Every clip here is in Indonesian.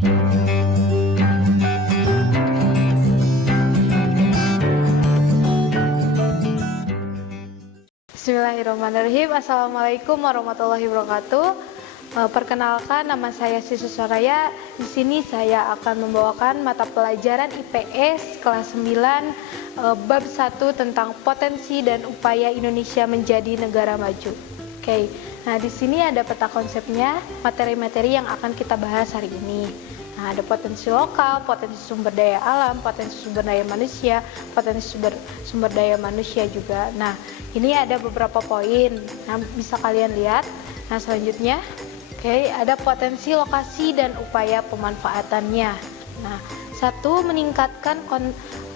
Bismillahirrahmanirrahim. Assalamualaikum warahmatullahi wabarakatuh. Perkenalkan, nama saya Sisi Soraya. Di sini saya akan membawakan mata pelajaran IPS kelas 9 bab 1 tentang potensi dan upaya Indonesia menjadi negara maju. Oke. Nah, di sini ada peta konsepnya, materi-materi yang akan kita bahas hari ini. Nah, ada potensi lokal, potensi sumber daya alam, potensi sumber daya manusia, potensi sumber daya manusia juga. Nah, ini ada beberapa poin. Nah, bisa kalian lihat. Nah, selanjutnya, ada potensi lokasi dan upaya pemanfaatannya. Nah, satu, meningkatkan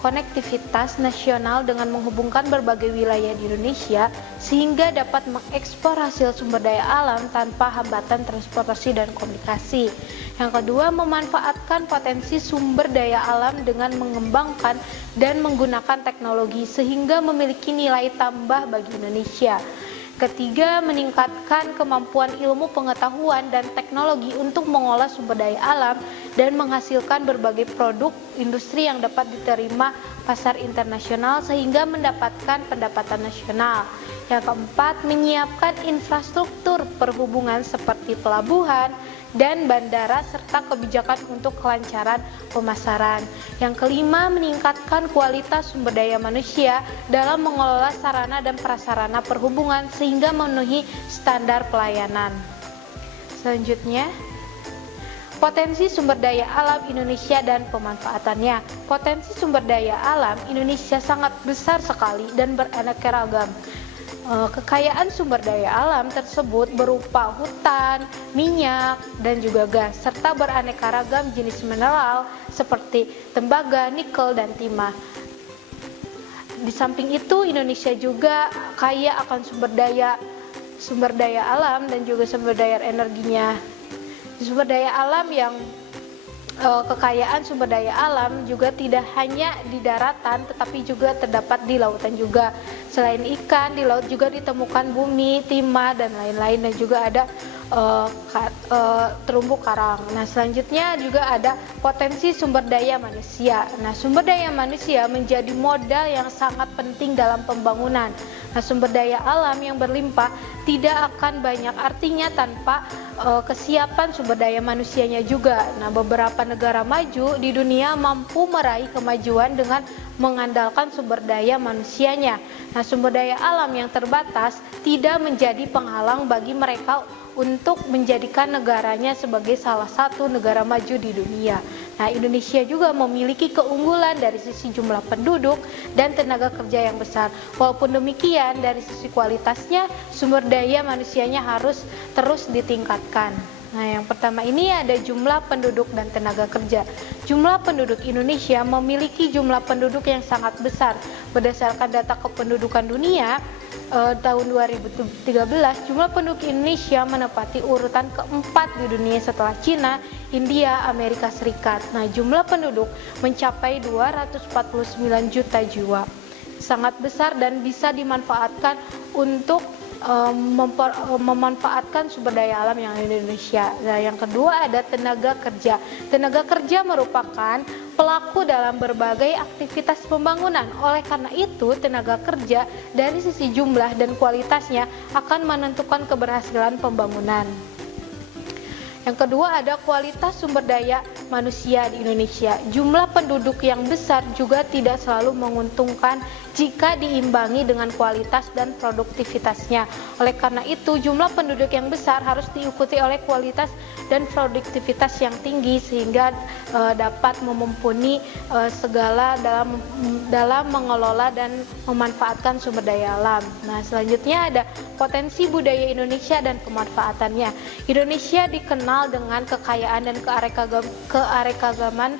konektivitas nasional dengan menghubungkan berbagai wilayah di Indonesia sehingga dapat mengekspor hasil sumber daya alam tanpa hambatan transportasi dan komunikasi. Yang kedua, memanfaatkan potensi sumber daya alam dengan mengembangkan dan menggunakan teknologi sehingga memiliki nilai tambah bagi Indonesia. Ketiga, meningkatkan kemampuan ilmu pengetahuan dan teknologi untuk mengolah sumber daya alam dan menghasilkan berbagai produk industri yang dapat diterima pasar internasional sehingga mendapatkan pendapatan nasional. Yang keempat, menyiapkan infrastruktur perhubungan seperti pelabuhan dan bandara serta kebijakan untuk kelancaran pemasaran. Yang kelima, meningkatkan kualitas sumber daya manusia dalam mengelola sarana dan prasarana perhubungan sehingga memenuhi standar pelayanan. Selanjutnya, potensi sumber daya alam Indonesia dan pemanfaatannya. Potensi sumber daya alam Indonesia sangat besar sekali dan beraneka ragam. Kekayaan sumber daya alam tersebut berupa hutan, minyak, dan juga gas, serta beraneka ragam jenis mineral seperti tembaga, nikel, dan timah. Di samping itu, Indonesia juga kaya akan sumber daya alam dan juga sumber daya energinya. Sumber daya alam yang kekayaan sumber daya alam juga tidak hanya di daratan tetapi juga terdapat di lautan juga. Selain ikan, di laut juga ditemukan bumi, timah, dan lain-lain, dan juga ada terumbu karang. Nah, selanjutnya juga ada potensi sumber daya manusia. Nah, sumber daya manusia menjadi modal yang sangat penting dalam pembangunan. Nah, sumber daya alam yang berlimpah tidak akan banyak artinya tanpa kesiapan sumber daya manusianya juga. Nah, beberapa negara maju di dunia mampu meraih kemajuan dengan mengandalkan sumber daya manusianya. Nah, sumber daya alam yang terbatas tidak menjadi penghalang bagi mereka untuk menjadikan negaranya sebagai salah satu negara maju di dunia. Nah, Indonesia juga memiliki keunggulan dari sisi jumlah penduduk dan tenaga kerja yang besar. Walaupun demikian, dari sisi kualitasnya, sumber daya manusianya harus terus ditingkatkan. Nah, yang pertama ini ada jumlah penduduk dan tenaga kerja. Jumlah penduduk Indonesia memiliki jumlah penduduk yang sangat besar. Berdasarkan data kependudukan dunia, tahun 2013, jumlah penduduk Indonesia menempati urutan keempat di dunia setelah Cina, India, Amerika Serikat. Nah, jumlah penduduk mencapai 249 juta jiwa. Sangat besar dan bisa dimanfaatkan untuk memanfaatkan sumber daya alam yang ada di Indonesia. Nah, yang kedua ada tenaga kerja. Tenaga kerja merupakan pelaku dalam berbagai aktivitas pembangunan. Oleh karena itu, tenaga kerja dari sisi jumlah dan kualitasnya akan menentukan keberhasilan pembangunan. Yang kedua ada kualitas sumber daya manusia di Indonesia. Jumlah penduduk yang besar juga tidak selalu menguntungkan jika diimbangi dengan kualitas dan produktivitasnya. Oleh karena itu, jumlah penduduk yang besar harus diikuti oleh kualitas dan produktivitas yang tinggi sehingga dapat memumpuni segala dalam mengelola dan memanfaatkan sumber daya alam. Nah, selanjutnya ada potensi budaya Indonesia dan pemanfaatannya. Indonesia dikenal dengan kekayaan dan keanekaragaman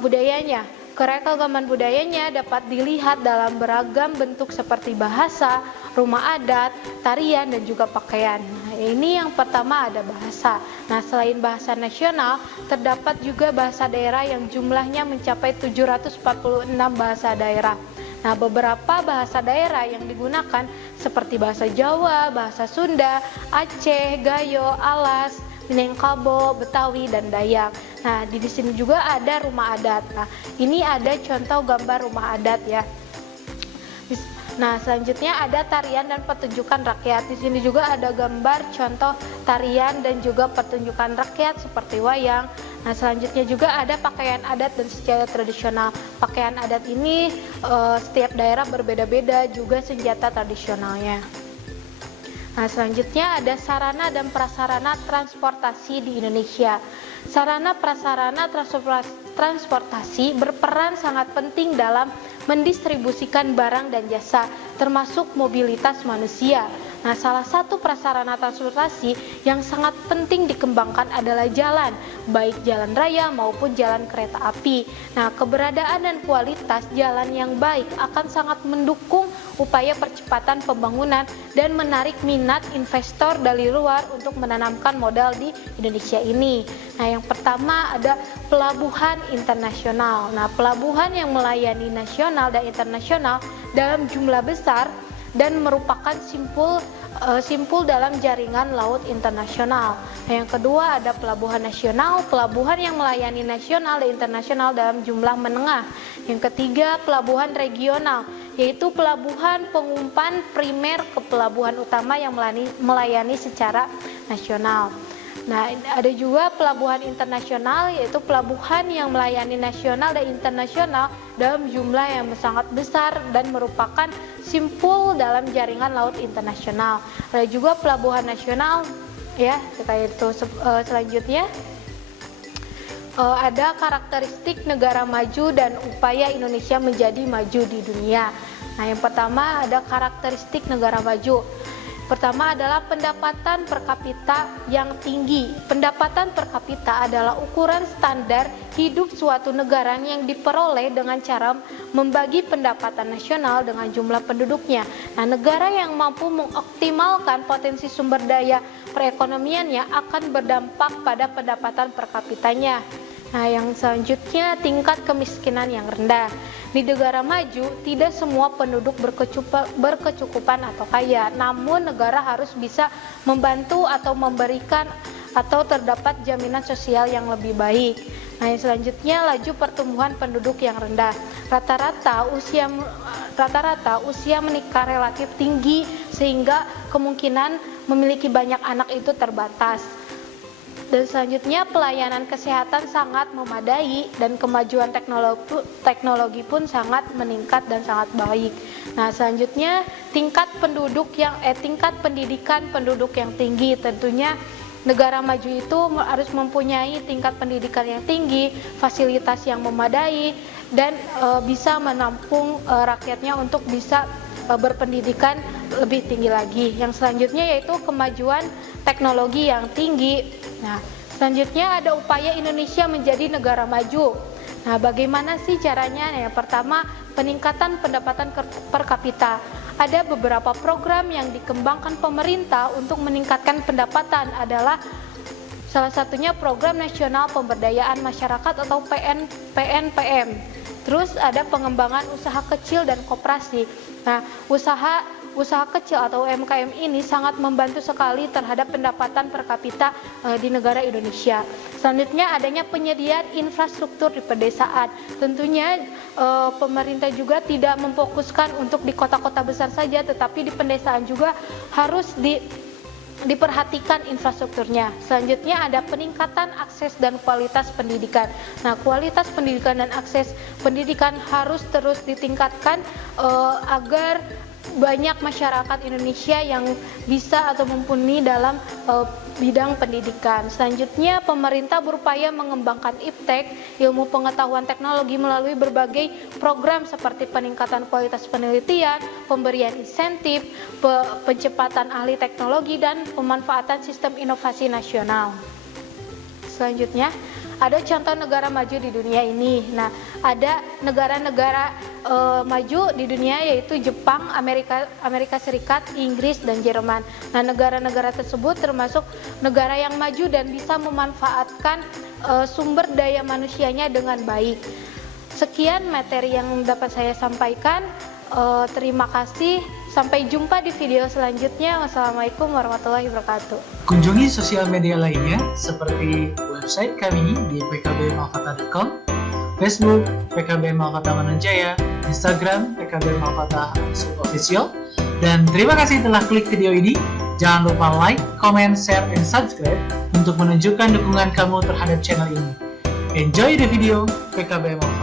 budayanya. Keanekaragaman budayanya dapat dilihat dalam beragam bentuk seperti bahasa, rumah adat, tarian, dan juga pakaian. Nah, ini yang pertama ada bahasa. Nah, selain bahasa nasional, terdapat juga bahasa daerah yang jumlahnya mencapai 746 bahasa daerah. Nah, beberapa bahasa daerah yang digunakan seperti bahasa Jawa, bahasa Sunda, Aceh, Gayo, Alas, Minangkabau, Betawi, dan Dayak. Nah, di sini juga ada rumah adat. Nah, ini ada contoh gambar rumah adat ya. Nah, selanjutnya ada tarian dan pertunjukan rakyat. Di sini juga ada gambar contoh tarian dan juga pertunjukan rakyat seperti wayang. Nah, selanjutnya juga ada pakaian adat dan sejarah tradisional. Pakaian adat ini setiap daerah berbeda-beda, juga senjata tradisionalnya. Nah, selanjutnya ada sarana dan prasarana transportasi di Indonesia. Sarana prasarana transportasi berperan sangat penting dalam mendistribusikan barang dan jasa, termasuk mobilitas manusia. Nah, salah satu prasarana transportasi yang sangat penting dikembangkan adalah jalan, baik jalan raya maupun jalan kereta api. Nah, keberadaan dan kualitas jalan yang baik akan sangat mendukung upaya percepatan pembangunan dan menarik minat investor dari luar untuk menanamkan modal di Indonesia ini. Nah, yang pertama ada pelabuhan internasional. Nah, pelabuhan yang melayani nasional dan internasional dalam jumlah besar dan merupakan simpul dalam jaringan laut internasional. Nah, yang kedua ada pelabuhan nasional, pelabuhan yang melayani nasional dan internasional dalam jumlah menengah. Yang ketiga pelabuhan regional, yaitu pelabuhan pengumpan primer ke pelabuhan utama yang melayani secara nasional. Nah, ada juga pelabuhan internasional, yaitu pelabuhan yang melayani nasional dan internasional dalam jumlah yang sangat besar dan merupakan simpul dalam jaringan laut internasional. Ada juga pelabuhan nasional, ya, kayak itu. Selanjutnya ada karakteristik negara maju dan upaya Indonesia menjadi maju di dunia. Nah, yang pertama ada karakteristik negara maju. Pertama adalah pendapatan per kapita yang tinggi. Pendapatan per kapita adalah ukuran standar hidup suatu negara yang diperoleh dengan cara membagi pendapatan nasional dengan jumlah penduduknya. Nah, negara yang mampu mengoptimalkan potensi sumber daya perekonomiannya akan berdampak pada pendapatan per kapitanya. Nah, yang selanjutnya tingkat kemiskinan yang rendah. Di negara maju, tidak semua penduduk berkecukupan atau kaya, namun negara harus bisa membantu atau memberikan atau terdapat jaminan sosial yang lebih baik. Nah, yang selanjutnya laju pertumbuhan penduduk yang rendah. Rata-rata usia menikah relatif tinggi sehingga kemungkinan memiliki banyak anak itu terbatas. Dan selanjutnya pelayanan kesehatan sangat memadai dan kemajuan teknologi pun sangat meningkat dan sangat baik. Nah, selanjutnya tingkat pendidikan penduduk yang tinggi. Tentunya negara maju itu harus mempunyai tingkat pendidikan yang tinggi, fasilitas yang memadai, dan bisa menampung rakyatnya untuk bisa berpendidikan lebih tinggi lagi. Yang selanjutnya yaitu kemajuan teknologi yang tinggi. Nah, selanjutnya ada upaya Indonesia menjadi negara maju. Nah, bagaimana sih caranya? Yang pertama, peningkatan pendapatan per kapita. Ada beberapa program yang dikembangkan pemerintah untuk meningkatkan pendapatan adalah salah satunya Program Nasional Pemberdayaan Masyarakat atau PNPM. Terus ada pengembangan usaha kecil dan koperasi. Nah, usaha kecil atau UMKM ini sangat membantu sekali terhadap pendapatan per kapita di negara Indonesia. Selanjutnya adanya penyediaan infrastruktur di pedesaan. Tentunya pemerintah juga tidak memfokuskan untuk di kota-kota besar saja, tetapi di pedesaan juga harus diperhatikan infrastrukturnya. Selanjutnya ada peningkatan akses dan kualitas pendidikan. Nah, kualitas pendidikan dan akses pendidikan harus terus ditingkatkan agar banyak masyarakat Indonesia yang bisa atau mumpuni dalam bidang pendidikan. Selanjutnya, pemerintah berupaya mengembangkan iptek, ilmu pengetahuan teknologi melalui berbagai program seperti peningkatan kualitas penelitian, pemberian insentif, pencepatan ahli teknologi, dan pemanfaatan sistem inovasi nasional. Selanjutnya, ada contoh negara maju di dunia ini. Nah, ada negara-negara maju di dunia yaitu Jepang, Amerika Serikat, Inggris, dan Jerman. Nah, negara-negara tersebut termasuk negara yang maju dan bisa memanfaatkan sumber daya manusianya dengan baik. Sekian materi yang dapat saya sampaikan. Terima kasih. Sampai jumpa di video selanjutnya. Wassalamualaikum warahmatullahi wabarakatuh. Kunjungi sosial media lainnya seperti website kami di pkbmalfata.com, Facebook PKB Malfata Mananjaya, Instagram PKB Malfata Official. Dan terima kasih telah klik video ini. Jangan lupa like, comment, share, and subscribe untuk menunjukkan dukungan kamu terhadap channel ini. Enjoy the video, PKB Malfata.